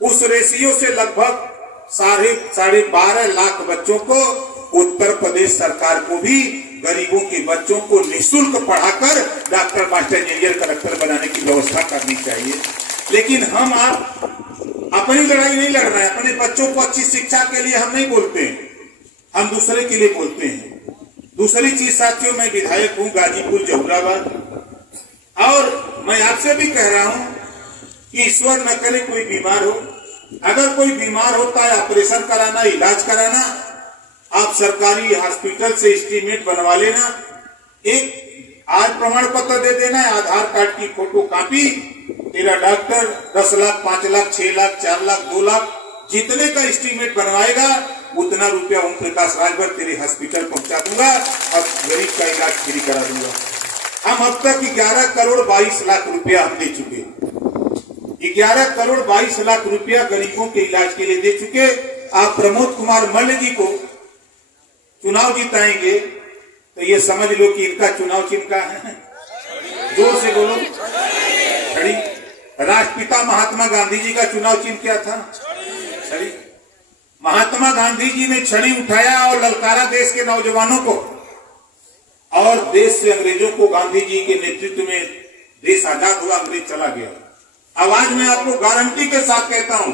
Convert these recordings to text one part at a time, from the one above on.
उस रेशियो से लगभग 12.5 लाख बच्चों को उत्तर प्रदेश सरकार को भी गरीबों के बच्चों को निःशुल्क पढ़ाकर डॉक्टर, मास्टर, इंजीनियर, कलेक्टर बनाने की व्यवस्था करनी चाहिए। लेकिन हम आप अपनी लड़ाई नहीं लड़ रहे हैं। अपने बच्चों को अच्छी शिक्षा के लिए हम नहीं बोलते हैं, हम दूसरे के लिए बोलते हैं। दूसरी चीज साथियों, मैं विधायक हूं गाजीपुर जहुराबाद, और मैं आपसे भी कह रहा हूं कि ईश्वर न करे कोई बीमार हो, अगर कोई बीमार होता है ऑपरेशन कराना, इलाज कराना, आप सरकारी हॉस्पिटल से एस्टीमेट बनवा लेना, एक आज प्रमाण पत्र दे देना है, आधार कार्ड की फोटो कॉपी, तेरा डॉक्टर 10 लाख, 5 लाख, 6 लाख, 4 लाख, 2 लाख, जितने का एस्टीमेट बनवाएगा उतना रुपया ओम प्रकाश राजभर तेरे हॉस्पिटल पहुंचा दूंगा और गरीब का इलाज फ्री करा दूंगा। हम अब तक 11 करोड़ 22 लाख रुपया हम दे चुके, 11 करोड़ 22 लाख रुपया गरीबों के इलाज के लिए दे चुके। आप प्रमोद कुमार मल्ल जी को चुनाव जिताएंगे तो ये समझ लो कि इनका चुनाव चिन्ह का है, जोर से बोलो, छड़ी। राष्ट्रपिता महात्मा गांधी जी का चुनाव चिन्ह क्या था? छड़ी। महात्मा गांधी जी ने छड़ी उठाया और ललकारा देश के नौजवानों को, और देश से अंग्रेजों को गांधी जी के नेतृत्व में देश आजाद हुआ, अंग्रेज चला गया। आवाज में आपको गारंटी के साथ कहता हूं,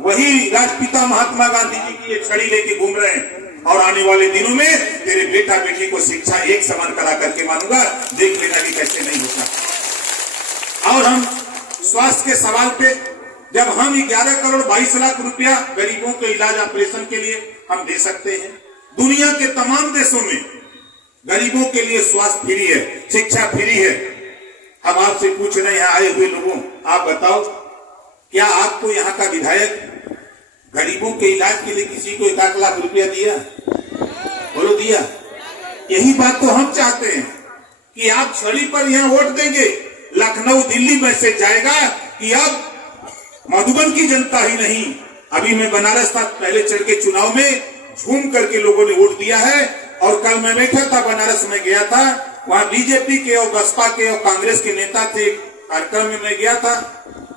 वही राष्ट्रपिता महात्मा गांधी जी की ये छड़ी लेके घूम रहे हैं, और आने वाले दिनों में तेरे बेटा बेटी को शिक्षा एक समान करा करके मानूंगा, देख लेना कि कैसे नहीं होता। और हम स्वास्थ्य के सवाल पे, जब हम 11 करोड़ 22 लाख रुपया गरीबों के इलाज ऑपरेशन के लिए हम दे सकते हैं, दुनिया के तमाम देशों में गरीबों के लिए स्वास्थ्य फ्री है, शिक्षा फ्री है। हम आपसे पूछ रहे हैं यहाँ आए हुए लोगों, आप बताओ, क्या आपको यहाँ का विधायक गरीबों के इलाज के लिए किसी को 1 लाख रुपया दिया? बोलो दिया? यही बात तो हम चाहते हैं कि आप छड़ी पर यहाँ वोट देंगे, लखनऊ दिल्ली मैसेज जाएगा कि अब मधुबन की जनता ही नहीं, अभी मैं बनारस था, पहले चढ़ के चुनाव में झूम करके लोगों ने वोट दिया है। और कल मैं बैठा था बनारस में, गया था, वहां बीजेपी के और बसपा के और कांग्रेस के नेता थे, कार्यक्रम में मैं गया था,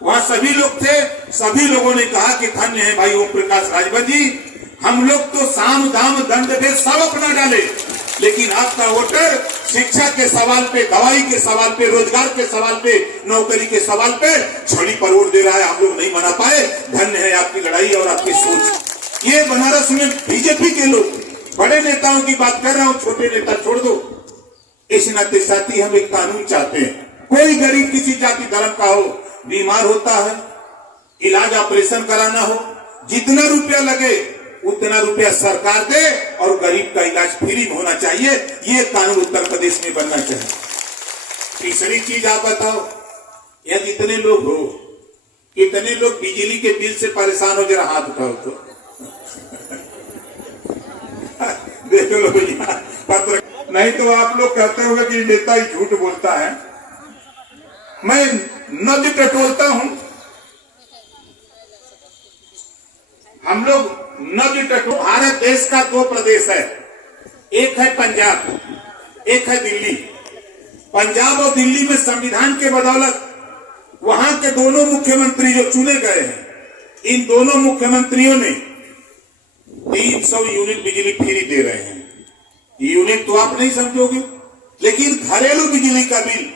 वहां सभी लोग थे, सभी लोगों ने कहा कि धन्य है भाई ओम प्रकाश राजभर जी, हम लोग तो साम दाम दंड भेद सब अपना डाले, लेकिन आपका वोटर शिक्षा के सवाल पे, दवाई के सवाल पे, रोजगार के सवाल पे, नौकरी के सवाल पे छड़ी पर वोट दे रहा है। हम लोग नहीं मना पाए, धन्य है आपकी लड़ाई और आपकी सोच। ये बनारस में बीजेपी के लोग, बड़े नेताओं की बात कर रहा हूं, छोटे नेता छोड़ दो। इस नाते साथी हम एक कानून चाहते हैं, कोई गरीब किसी जाति धर्म का हो, बीमार होता है, इलाज ऑपरेशन कराना हो, जितना रुपया लगे उतना रुपया सरकार दे और गरीब का इलाज फ्री होना चाहिए। ये कानून उत्तर प्रदेश में बनना चाहिए। तीसरी चीज आप बताओ, यह जितने लोग हो, कितने लोग बिजली के बिल से परेशान हो, जरा हाथ उठाओ तो देख लो भैया पत्र, नहीं तो आप लोग कहते होंगे कि नेता ही झूठ बोलता है। मैं नब्ज टटोलता हूं, हम लोग नब्ज टटोल। भारत देश का 2 प्रदेश है, एक है पंजाब, एक है दिल्ली। पंजाब और दिल्ली में संविधान के बदौलत वहां के दोनों मुख्यमंत्री जो चुने गए हैं, इन दोनों मुख्यमंत्रियों ने 300 यूनिट बिजली फ्री दे रहे हैं। यूनिट तो आप नहीं समझोगे, लेकिन घरेलू बिजली का बिल,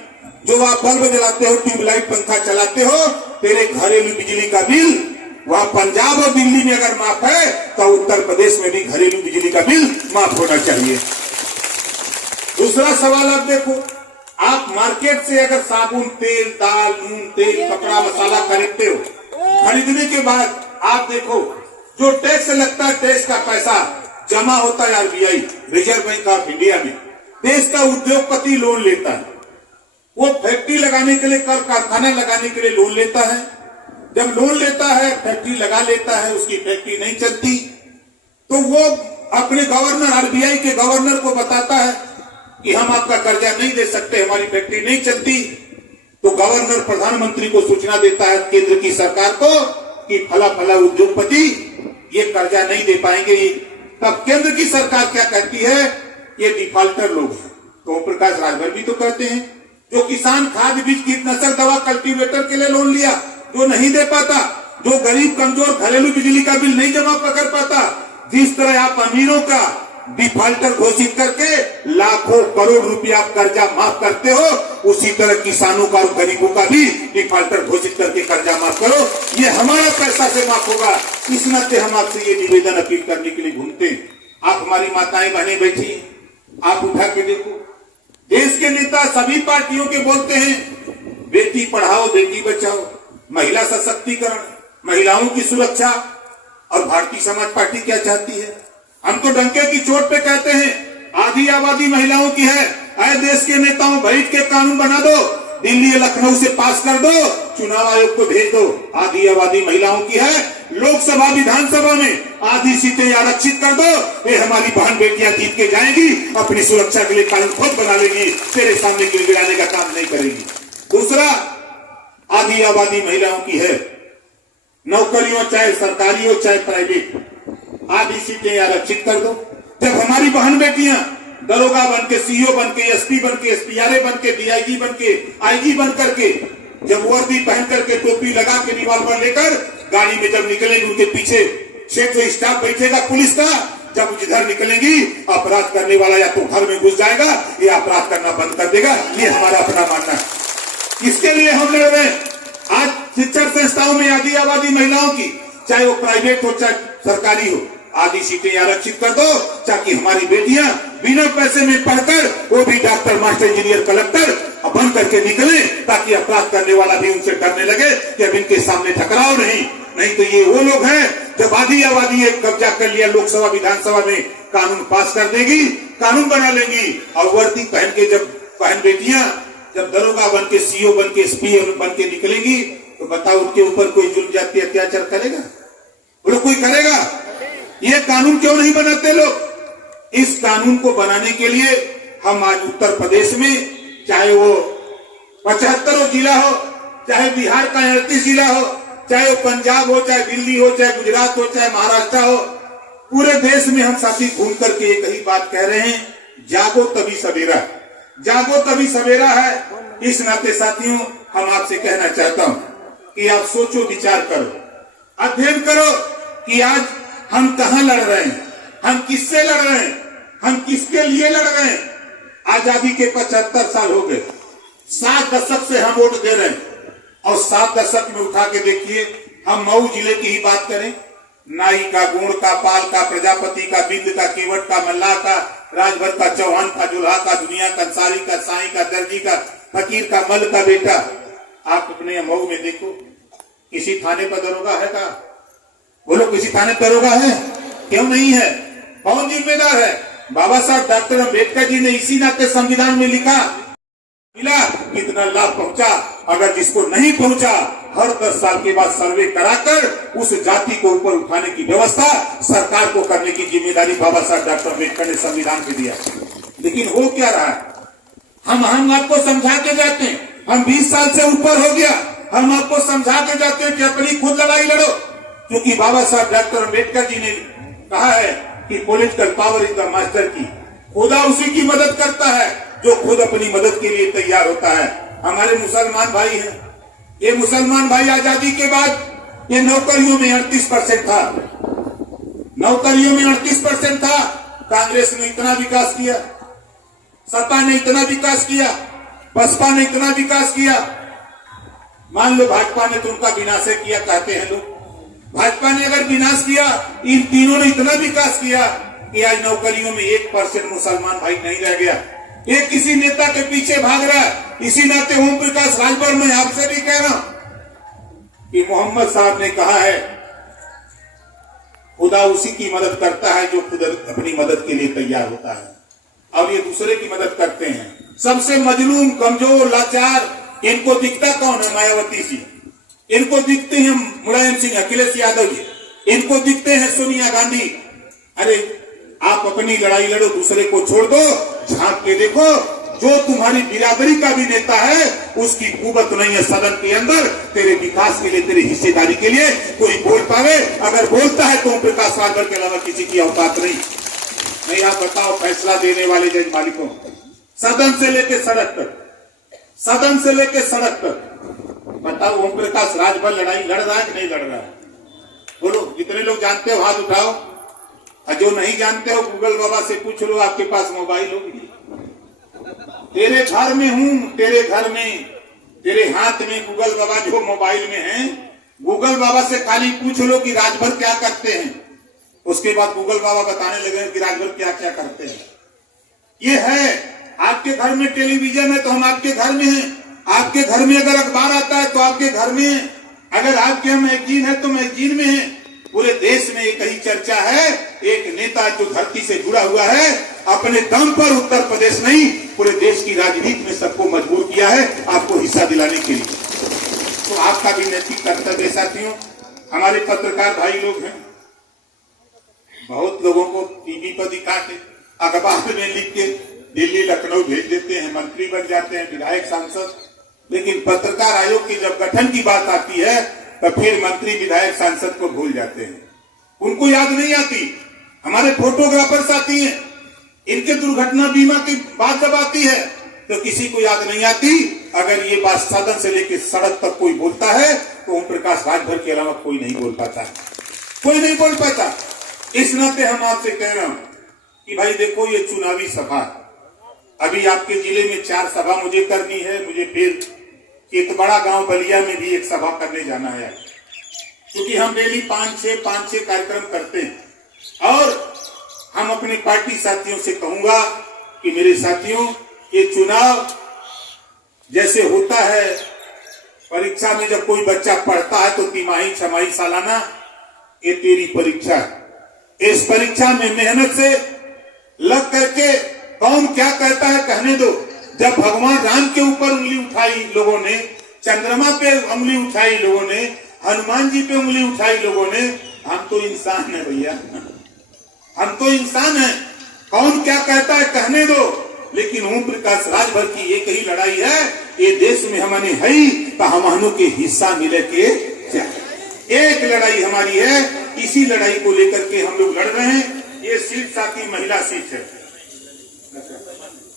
जो आप बल्ब जलाते हो, ट्यूबलाइट, पंखा चलाते हो, तेरे घरेलू बिजली का बिल वहां पंजाब और दिल्ली में अगर माफ है तो उत्तर प्रदेश में भी घरेलू बिजली का बिल माफ होना चाहिए। दूसरा सवाल आप देखो, आप मार्केट से अगर साबुन, तेल, दाल, नून, तेल, कपड़ा, मसाला खरीदते हो, खरीदने के बाद आप देखो जो टैक्स लगता है, टैक्स का पैसा जमा होता है RBI, reserve bank of India में। देश का उद्योगपति लोन लेता है, वो फैक्ट्री लगाने के लिए, कल कारखाना लगाने के लिए लोन लेता है। जब लोन लेता है, फैक्ट्री लगा लेता है, उसकी फैक्ट्री नहीं चलती तो वो अपने गवर्नर, आरबीआई के गवर्नर को बताता है कि हम आपका कर्जा नहीं दे सकते, हमारी फैक्ट्री नहीं चलती। तो गवर्नर प्रधानमंत्री को सूचना देता है, केंद्र की सरकार को, कि फला फला उद्योगपति ये कर्जा नहीं दे पाएंगे। तब केंद्र की सरकार क्या कहती है, ये डिफॉल्टर लोग हैं, तो ओम प्रकाश राजभर भी तो कहते हैं, जो किसान खाद बीज कीटनाशक दवा कल्टीवेटर के लिए लोन लिया, जो नहीं दे पाता, जो गरीब कमजोर घरेलू बिजली का बिल नहीं जमा कर पाता, जिस तरह आप अमीरों का डिफॉल्टर घोषित करके लाखों करोड़ रुपया आप कर्जा माफ करते हो, उसी तरह किसानों का और गरीबों का भी डिफॉल्टर घोषित करके कर्जा माफ करो। ये हमारा पैसा से माफ होगा। इस नाते हम आपसे ये निवेदन अपील करने के लिए घूमते हैं। आप हमारी माताएं बहनें बैठी हैं, आप उठा के देखो, देश के नेता सभी पार्टियों के बोलते हैं बेटी पढ़ाओ बेटी बचाओ, महिला सशक्तिकरण, महिलाओं की सुरक्षा, और भारतीय समाज पार्टी क्या चाहती है? हम तो डंके की चोट पे कहते हैं आधी आबादी महिलाओं की है। आए देश के नेताओं बैठ के कानून बना दो, दिल्ली लखनऊ से पास कर दो, चुनाव आयोग को भेज दो। आधी आबादी महिलाओं की है, लोकसभा विधानसभा में आधी सीटें आरक्षित कर दो। ये हमारी बहन बेटियां जीत के जाएंगी, अपनी सुरक्षा के लिए कानून खुद बना लेंगी, तेरे सामने गिड़गिड़ाने का काम नहीं करेगी। दूसरा, आधी आबादी महिलाओं की है, नौकरियों चाहे सरकारी हो चाहे प्राइवेट, आधी सीटें आरक्षित कर दो। जब हमारी बहन बेटियां दरोगा बन के, सीओ बन के, एसपी बन के, एसपीआरए बन के, डीआईजी बन के, आईजी बन करके, जब वर्दी पहन करके, टोपी लगा के, रिवॉल्वर लेकर गाड़ी में जब निकलेंगे, उनके पीछे क्षेत्र स्टाफ बैठेगा पुलिस का। जब जिधर निकलेंगी अपराध करने वाला या तो घर में घुस जाएगा या अपराध करना बंद कर देगा। ये हमारा अपना मानना है। इसके लिए हम लड़ रहे हैं। आज शिक्षण संस्थाओं में आधी आबादी महिलाओं की, चाहे वो प्राइवेट हो चाहे सरकारी हो, आधी सीटें आरक्षित कर दो, ताकि हमारी बेटियां बिना पैसे में पढ़कर वो भी डॉक्टर, मास्टर, इंजीनियर, कलेक्टर बन करके निकले, ताकि अपराध करने वाला भी उनसे डरने लगे कि अब इनके सामने टकराव नहीं तो ये वो लोग हैं जब आधी आबादी एक कब्जा कर लिया लोकसभा विधानसभा में, कानून पास कर देगी, कानून बना लेंगी, और वर्दी पहन के जब बहन बेटियां जब दरोगा बन के, सीओ बन के, एसपी बन के निकलेंगी, तो बताओ उनके ऊपर कोई जुल्म जाति अत्याचार करेगा? वो लोग कोई करेगा? ये कानून क्यों नहीं बनाते लोग? इस कानून को बनाने के लिए हम आज उत्तर प्रदेश में, चाहे वो 75 जिला हो, चाहे बिहार का 38 जिला हो, चाहे वो पंजाब हो, चाहे दिल्ली हो, चाहे गुजरात हो, चाहे महाराष्ट्र हो, पूरे देश में हम साथी घूम करके एक ही बात कह रहे हैं, जागो तभी सवेरा, जागो तभी सवेरा है। इस नाते साथियों हम आपसे कहना चाहता हूं कि आप सोचो, विचार करो, अध्ययन करो कि आज हम कहां लड़ रहे हैं, हम किससे लड़ रहे हैं, हम किसके लिए लड़ रहे हैं। आजादी के 75 साल हो गए, 7 दशक से हम वोट दे रहे हैं, और 7 दशक में उठा के देखिए, हम मऊ जिले की ही बात करें, नाई का, गुण का, पाल का, प्रजापति का, बिंद का, केवट का, मल्लाह का, राजभर का, चौहान का, जुल्हा का, दुनिया का, अंसारी का, साई का, दर्जी का, फकीर का, मल का बेटा। आप अपने मऊ में देखो, किसी थाने पर दरोगा है का? बोलो, किसी थाने पर दरोगा है? क्यों नहीं है? कौन जिम्मेदार है? बाबा साहब डॉक्टर अम्बेडकर जी ने इसी नाते संविधान में लिखा, मिला कितना लाभ पहुंचा, अगर जिसको नहीं पहुंचा हर 10 साल के बाद सर्वे कराकर उस जाति को ऊपर उठाने की व्यवस्था सरकार को करने की जिम्मेदारी बाबा साहब डॉक्टर अम्बेडकर ने संविधान में दिया। लेकिन हो क्या रहा है? हम आपको समझा के जाते हैं, हम 20 साल से ऊपर हो गया, हम आपको समझा के जाते हैं कि अपनी खुद लड़ाई लड़ो, क्योंकि बाबा साहब डॉक्टर अम्बेडकर जी ने कहा है कि political power is the master की। खुदा उसी की मदद करता है जो खुद अपनी मदद के लिए तैयार होता है। हमारे मुसलमान भाई हैं, ये मुसलमान भाई आजादी के बाद ये नौकरियों में 38% था, नौकरियों में 38% था। कांग्रेस ने इतना विकास किया, सपा ने इतना विकास किया, बसपा ने इतना विकास किया, मान लो भाजपा ने तो उनका विनाश किया, कहते हैं लोग। भाजपा ने अगर विनाश किया, इन तीनों ने इतना विकास किया कि आज नौकरियों में 1% मुसलमान भाई नहीं रह गया। ये किसी नेता के पीछे भाग रहा है। इसी नाते ओम प्रकाश राजभर मैं आपसे भी कह रहा हूं कि मोहम्मद साहब ने कहा है, खुदा उसी की मदद करता है जो खुद अपनी मदद के लिए तैयार होता है। अब ये दूसरे की मदद करते हैं। सबसे मजलूम, कमजोर, लाचार इनको दिखता कौन है? मायावती जी। इनको दिखते हैं मुलायम सिंह, अखिलेश यादव जी, इनको दिखते हैं सोनिया गांधी। अरे आप अपनी लड़ाई लड़ो, दूसरे को छोड़ दो। झांक के देखो, जो तुम्हारी बिरादरी का भी नेता है उसकी कुवत नहीं है सदन के अंदर तेरे विकास के लिए, तेरी हिस्सेदारी के लिए कोई बोल पावे। अगर बोलता है तो प्रकाश राजभर के अलावा किसी की औकात नहीं। आप बताओ, फैसला देने वाले जज मालिकों, सदन से लेके सड़क तक, सदन से लेके सड़क तक। बताओ ओम प्रकाश राजभर लड़ाई लड़ रहा है कि नहीं लड़ रहा है? बोलो, जितने लोग जानते हो हाथ उठाओ, और जो नहीं जानते हो गूगल बाबा से पूछ लो, आपके पास मोबाइल होगी। तेरे घर में हूं, तेरे घर में, तेरे हाथ में गूगल बाबा जो मोबाइल में है, गूगल बाबा से खाली पूछ लो कि राजभर क्या करते हैं, उसके बाद गूगल बाबा बताने लगे कि राजभर क्या क्या करते हैं। ये है, आपके घर में टेलीविजन है तो हम आपके घर में हैं, आपके घर में अगर अखबार आता है तो आपके घर में है, अगर आपके यहाँ मैगजीन है तो मैगजीन में है। पूरे देश में एक ही चर्चा है, एक नेता जो धरती से जुड़ा हुआ है, अपने दम पर उत्तर प्रदेश नहीं पूरे देश की राजनीति में सबको मजबूर किया है आपको हिस्सा दिलाने के लिए। तो आपका भी नैतिक कर्तव्य साथियों। हमारे पत्रकार भाई लोग हैं, बहुत लोगों को टीवी पर दिखा के, अखबार में लिख के दिल्ली लखनऊ भेज देते हैं, मंत्री बन जाते हैं, विधायक सांसद। लेकिन पत्रकार आयोग की जब गठन की बात आती है तो फिर मंत्री विधायक सांसद को भूल जाते हैं, उनको याद नहीं आती। हमारे फोटोग्राफर्स आती हैं, इनके दुर्घटना बीमा की बात जब आती है तो किसी को याद नहीं आती। अगर ये बात सदन से लेकर सड़क तक कोई बोलता है तो ओम प्रकाश राजभर के अलावा कोई नहीं बोल पाता, कोई नहीं बोल पाता। इस नाते हम आपसे कह रहे हैं कि भाई देखो, ये चुनावी सभा, अभी आपके जिले में 4 सभा मुझे करनी है, मुझे फिर केतबड़ा गांव बलिया में भी एक सभा करने जाना है, क्योंकि हम डेली 5-6 कार्यक्रम करते हैं। और हम अपने पार्टी साथियों से कहूंगा कि मेरे साथियों, ये चुनाव जैसे होता है परीक्षा में, जब कोई बच्चा पढ़ता है तो तिमाही, छमाही, सालाना, ये तेरी परीक्षा है। इस परीक्षा में मेहनत से लग करके कौन क्या कहता है कहने दो। जब भगवान राम के ऊपर उंगली उठाई लोगों ने, चंद्रमा पे उंगली उठाई लोगों ने, हनुमान जी पे उंगली उठाई लोगों ने, हम तो इंसान है भैया, हम तो इंसान हैं। कौन क्या कहता है कहने दो। लेकिन ओम प्रकाश राजभर की एक ही लड़ाई है, ये देश में हमने है तो हमनों के हिस्सा मिले के एक लड़ाई हमारी है। इसी लड़ाई को लेकर के हम लोग लड़ रहे हैं। ये सीट साथी महिला सीट है,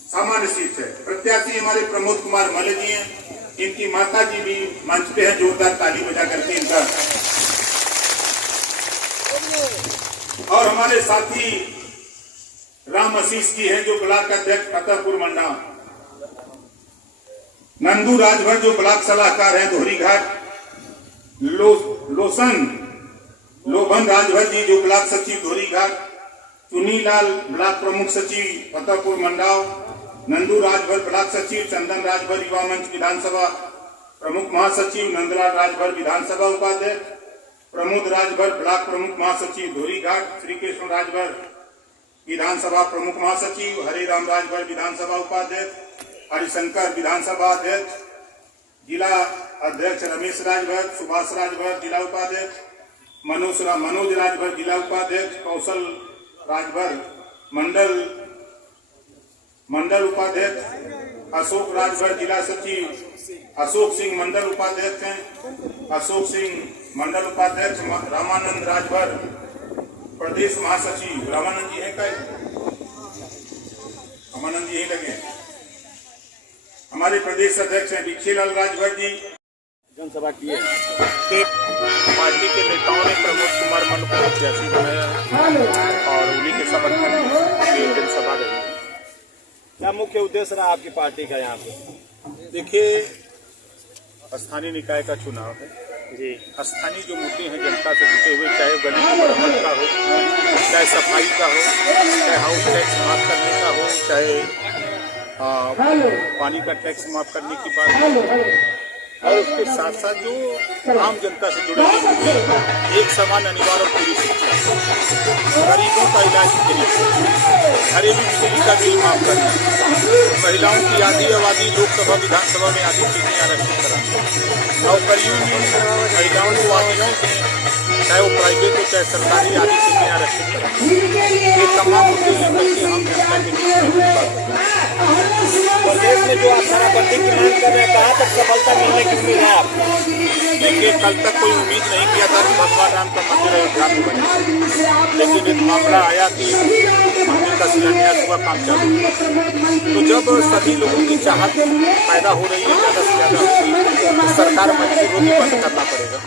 सामान्य सीट है। प्रत्याशी हमारे प्रमोद कुमार मल्ल जी हैं, इनकी माता जी भी मंच पे है, जोरदार ताली बजा करके इनका। और हमारे साथी राम आशीष जी हैं, जो ब्लॉक अध्यक्ष फतेहपुर मंडा, नंदू राजभर जो ब्लॉक सलाहकार हैं धोरी घाट, लोभन राजभर जी जो ब्लॉक सचिव धोरी घाट, चुनीलाल ब्लॉक प्रमुख सचिव फतेहपुर मंडाव, नंदू राजभर ब्लॉक सचिव, चंदन राजभर युवा मंच विधानसभा प्रमुख महासचिव, नंदलाल राजभर विधानसभा उपाध्यक्ष, प्रमोद राजभर ब्लॉक प्रमुख महासचिव धोरी घाट, श्री कृष्ण राजभर विधानसभा प्रमुख महासचिव, हरिराम राजभर विधानसभा उपाध्यक्ष, हरिशंकर विधानसभा अध्यक्ष, जिला अध्यक्ष रमेश राजभर, सुभाष राजभर जिला उपाध्यक्ष, मनोज राजभर जिला उपाध्यक्ष, कौशल राजभर मंडल उपाध्यक्ष, अशोक राजभर जिला सचिव, अशोक सिंह मंडल उपाध्यक्ष हैं, अशोक सिंह मंडल उपाध्यक्ष, रामानंद राजभर प्रदेश महासचिव। रामानंद जी है क्या? रामानंद जी यही लगे। हमारे प्रदेश अध्यक्ष हैं भिक्षीलाल राजभर जी। जनसभा की है कि पार्टी के नेताओं ने प्रमोद कुमार मल्ल को प्रत्याशी बनाया है और उन्हीं के समर्थन में जनसभा रही है। क्या मुख्य उद्देश्य रहा आपकी पार्टी का यहाँ पे? देखिए, स्थानीय निकाय का चुनाव है जी। स्थानीय जो मुद्दे हैं जनता से जुटे हुए, चाहे गली की मरम्मत का हो, चाहे सफाई का हो, चाहे हाउस टैक्स माफ करने का हो, चाहे पानी का टैक्स माफ करने की बात हो, और उसके साथ साथ जो आम जनता से जुड़े हुए मुद्दे, एक समान अनिवार्य और पूरी शिक्षा, गरीबों का इलाज के लिए, घरेलू बिजली का बिल माफ करना, महिलाओं की आधी आबादी लोकसभा विधानसभा में आधी सीटें आरक्षित कराना, नौकरियों में महिलाओं को आदियों के चाहे वो प्राइवेट हो चाहे सरकारी आधी सीटें आरक्षित कराना। ये तमाम मुद्दे लेकर के हम जनता के बीच में बात करते हैं। में जो आप शराबबंदी की मांग कर रहे हैं, कहाँ तक सफलता मिलने की उम्मीद है आपको? देखिए, कल तक कोई उम्मीद नहीं किया था कि भगवान राम का मंदिर अयोध्या में बने, लेकिन एक मामला आया कि मंदिर का शिलान्यास हुआ, काम चालू हुआ। तो जब सभी लोगों की चाहत पैदा हो रही है ज़्यादा से ज़्यादा, तो सरकार मजबूर होकर बंद करना पड़ेगा।